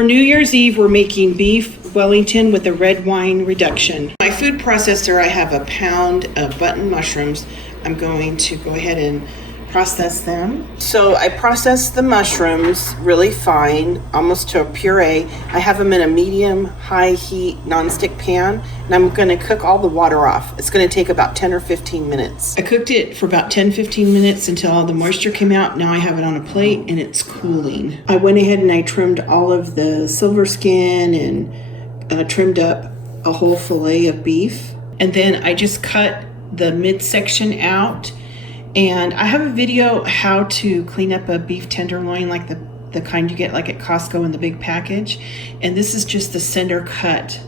For New Year's Eve, we're making beef Wellington with a red wine reduction. My food processor, I have a pound of button mushrooms. I'm going to go ahead and process them. So I processed the mushrooms really fine, almost to a puree. I have them in a medium high heat nonstick pan, and I'm going to cook all the water off. It's going to take about 10 or 15 minutes. I cooked it for about 10-15 minutes until all the moisture came out. Now I have it on a plate and it's cooling. I went ahead and I trimmed all of the silver skin and trimmed up a whole fillet of beef. And then I just cut the midsection out. And I have a video how to clean up a beef tenderloin, like the kind you get like at Costco in the big package. And this is just the center cut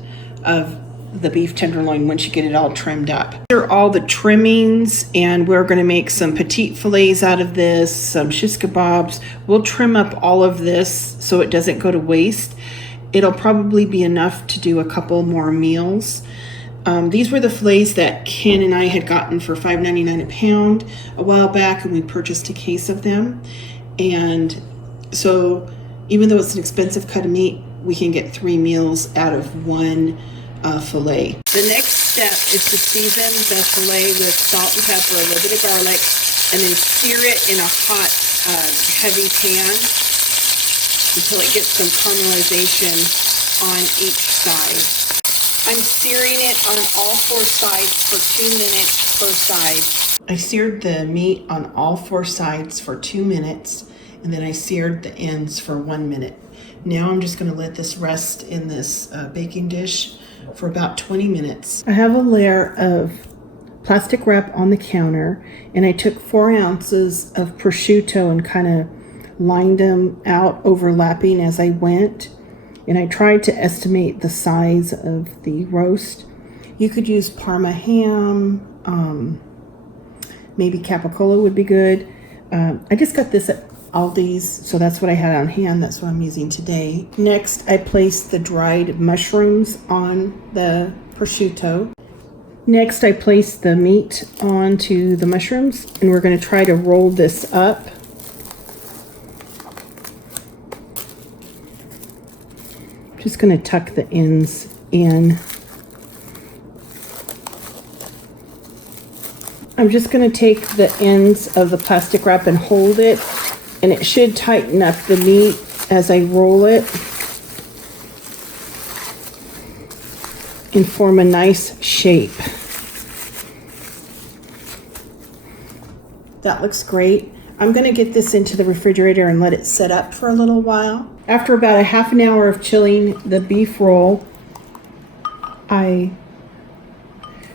of the beef tenderloin once you get it all trimmed up. These are all the trimmings, and we're going to make some petite fillets out of this, some shish kebabs. We'll trim up all of this so it doesn't go to waste. It'll probably be enough to do a couple more meals. These were the fillets that Ken and I had gotten for $5.99 a pound a while back, and we purchased a case of them. And so even though it's an expensive cut of meat, we can get 3 meals out of one fillet. The next step is to season the fillet with salt and pepper, a little bit of garlic, and then sear it in a hot, heavy pan until it gets some caramelization on each side. I'm searing it on all 4 sides for 2 minutes per side. I seared the meat on all 4 sides for 2 minutes, and then I seared the ends for 1 minute. Now I'm just going to let this rest in this baking dish for about 20 minutes. I have a layer of plastic wrap on the counter, and I took 4 ounces of prosciutto and kind of lined them out overlapping as I went. And I tried to estimate the size of the roast. You could use Parma ham, maybe capicola would be good. I just got this at Aldi's, so that's what I had on hand. That's what I'm using today. Next, I placed the dried mushrooms on the prosciutto. Next, I placed the meat onto the mushrooms, and we're going to try to roll this up. Just going to tuck the ends in. I'm just going to take the ends of the plastic wrap and hold it, and it should tighten up the meat as I roll it and form a nice shape. That looks great. I'm going to get this into the refrigerator and let it set up for a little while. After about a half an hour of chilling the beef roll, I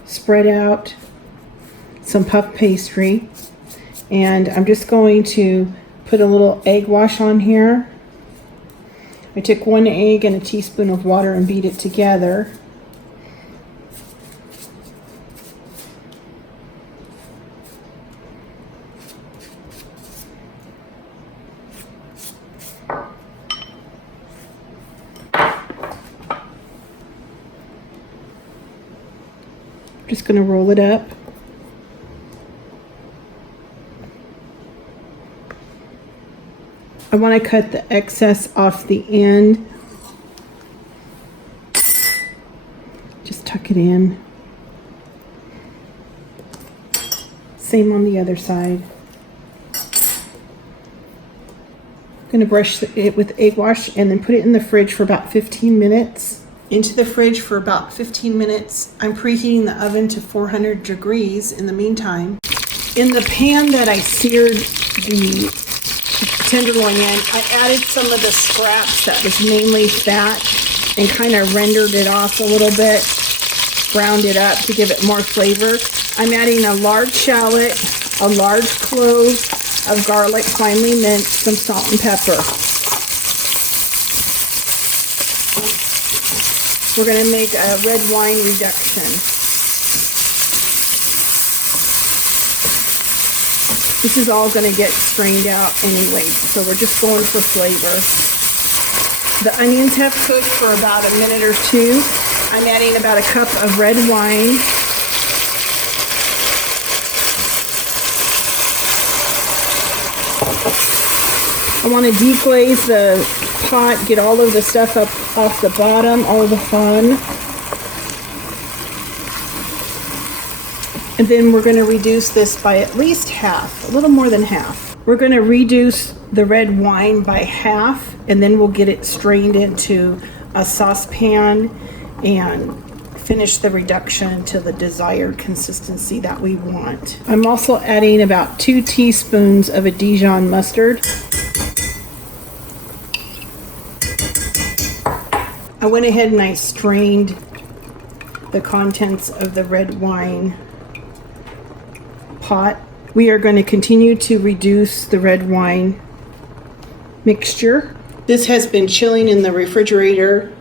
spread out some puff pastry, and I'm just going to put a little egg wash on here. I took 1 egg and a teaspoon of water and beat it together. Just going to roll it up. I want to cut the excess off the end. Just tuck it in. Same on the other side. I'm going to brush it with egg wash and then put it in the fridge for about 15 minutes. Into the fridge for about 15 minutes. I'm preheating the oven to 400 degrees in the meantime. In the pan that I seared the tenderloin in, I added some of the scraps that was mainly fat and kind of rendered it off a little bit, browned it up to give it more flavor. I'm adding a large shallot, a large clove of garlic finely minced, some salt and pepper. We're going to make a red wine reduction. This is all going to get strained out anyway, so we're just going for flavor. The onions have cooked for about a minute or 2. I'm adding about a cup of red wine. I want to deglaze the pot, get all of the stuff up off the bottom, all the fun. And then we're going to reduce this by at least half, a little more than half. We're going to reduce the red wine by half, and then we'll get it strained into a saucepan and finish the reduction to the desired consistency that we want. I'm also adding about 2 teaspoons of a Dijon mustard. I went ahead and I strained the contents of the red wine pot. We are going to continue to reduce the red wine mixture. This has been chilling in the refrigerator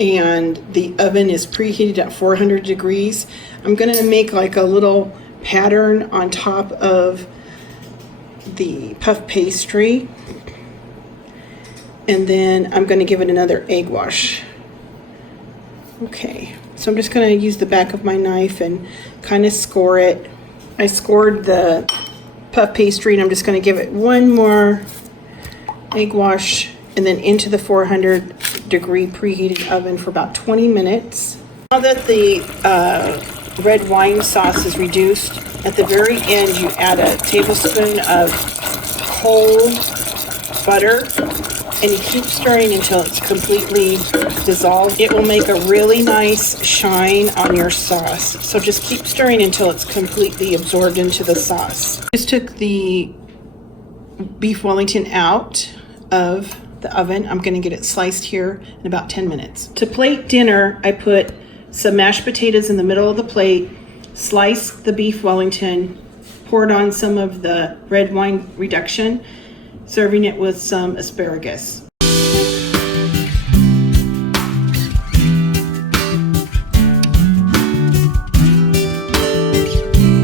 and the oven is preheated at 400 degrees. I'm going to make like a little pattern on top of the puff pastry, and then I'm going to give it another egg wash. Okay, so I'm just going to use the back of my knife and kind of score it. I scored the puff pastry and I'm just going to give it one more egg wash and then into the 400 degree preheated oven for about 20 minutes. Now that the red wine sauce is reduced, at the very end you add a tablespoon of whole butter and you keep stirring until it's completely dissolved. It will make a really nice shine on your sauce. So just keep stirring until it's completely absorbed into the sauce. Just took the beef Wellington out of the oven. I'm going to get it sliced here in about 10 minutes. To plate dinner, I put some mashed potatoes in the middle of the plate, sliced the beef Wellington, poured on some of the red wine reduction, serving it with some asparagus.